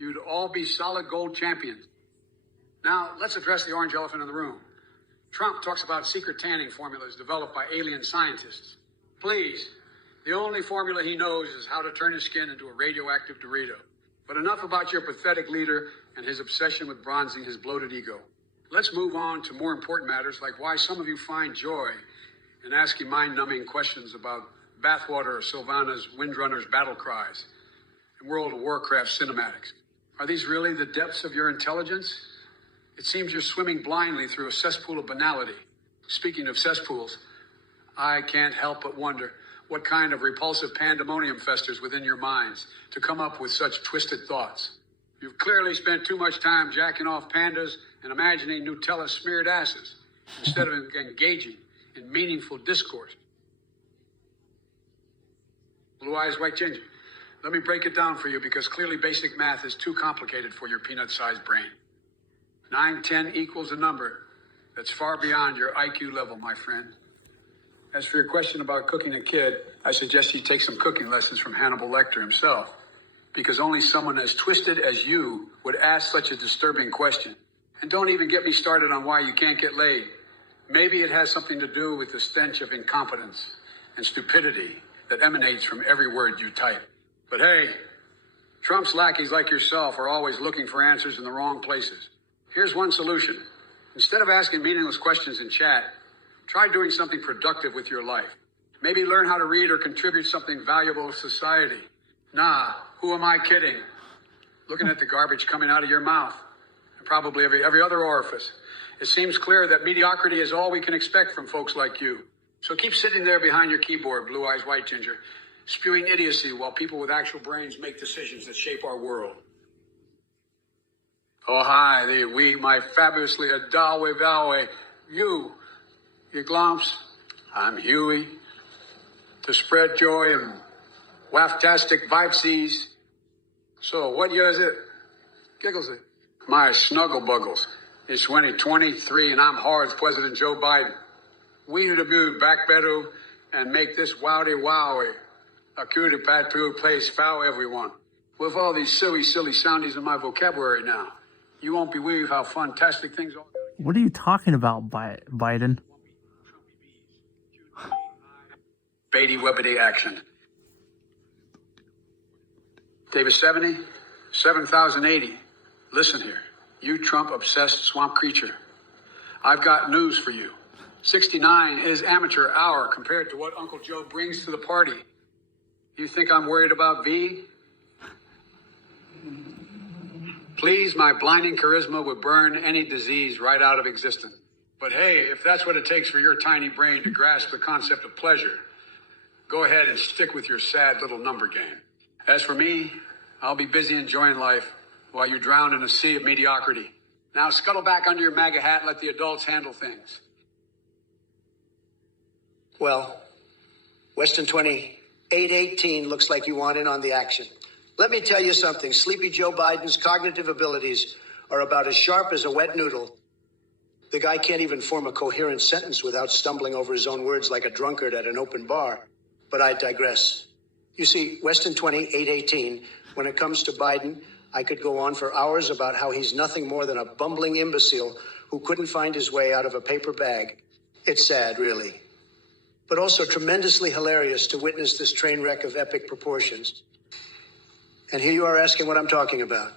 you'd all be solid gold champions. Now, let's address the orange elephant in the room. Trump talks about secret tanning formulas developed by alien scientists. Please, the only formula he knows is how to turn his skin into a radioactive Dorito. But enough about your pathetic leader and his obsession with bronzing his bloated ego. Let's move on to more important matters, like why some of you find joy in asking mind-numbing questions about bathwater or Sylvana's Windrunner's battle cries and World of Warcraft cinematics. Are these really the depths of your intelligence? It seems you're swimming blindly through a cesspool of banality. Speaking of cesspools, I can't help but wonder what kind of repulsive pandemonium festers within your minds to come up with such twisted thoughts. You've clearly spent too much time jacking off pandas and imagining Nutella-smeared asses instead of engaging in meaningful discourse. Blue eyes, white ginger. Let me break it down for you because clearly basic math is too complicated for your peanut-sized brain. 9, 10 equals a number that's far beyond your IQ level, my friend. As for your question about cooking a kid, I suggest you take some cooking lessons from Hannibal Lecter himself, because only someone as twisted as you would ask such a disturbing question. And don't even get me started on why you can't get laid. Maybe it has something to do with the stench of incompetence and stupidity that emanates from every word you type. But hey, Trump's lackeys like yourself are always looking for answers in the wrong places. Here's one solution. Instead of asking meaningless questions in chat, try doing something productive with your life. Maybe learn how to read or contribute something valuable to society. Nah, who am I kidding? Looking at the garbage coming out of your mouth, and probably every other orifice, it seems clear that mediocrity is all we can expect from folks like you. So keep sitting there behind your keyboard, blue eyes, white ginger, spewing idiocy while people with actual brains make decisions that shape our world. Oh, hi, thee, we, my fabulously Adawe Valwe, you glomps, I'm Huey, to spread joy and waftastic vibesies. So, what year is it? Giggles it. My snuggle buggles. It's 2023 and I'm hard as President Joe Biden. We need to move back better and make this wowdy wowie a cutie pat poo place foul everyone. With all these silly soundies in my vocabulary now, you won't believe how fantastic things are. What are you talking about, Biden? Beatty Webbity action. David 70, 7080. Listen here, you Trump-obsessed swamp creature. I've got news for you. 69 is amateur hour compared to what Uncle Joe brings to the party. You think I'm worried about V? Please, my blinding charisma would burn any disease right out of existence. But hey, if that's what it takes for your tiny brain to grasp the concept of pleasure, go ahead and stick with your sad little number game. As for me, I'll be busy enjoying life while you drown in a sea of mediocrity. Now scuttle back under your MAGA hat and let the adults handle things. Well, Weston 2818 looks like you want in on the action. Let me tell you something. Sleepy Joe Biden's cognitive abilities are about as sharp as a wet noodle. The guy can't even form a coherent sentence without stumbling over his own words like a drunkard at an open bar. But I digress. You see, Weston 2818, when it comes to Biden, I could go on for hours about how he's nothing more than a bumbling imbecile who couldn't find his way out of a paper bag. It's sad, really. But also tremendously hilarious to witness this train wreck of epic proportions. And here you are asking what I'm talking about.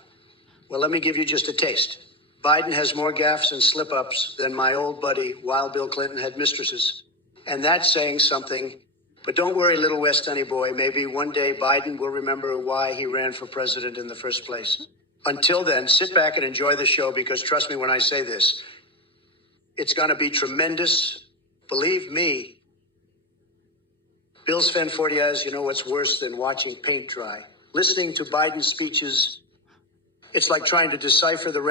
Well, let me give you just a taste. Biden has more gaffes and slip-ups than my old buddy, Wild Bill Clinton, had mistresses. And that's saying something. But don't worry, little West Honey boy. Maybe one day Biden will remember why he ran for president in the first place. Until then, sit back and enjoy the show, because trust me when I say this, it's going to be tremendous. Believe me. Bill Sven Fortiaz, you know what's worse than watching paint dry? Listening to Biden's speeches, it's like trying to decipher the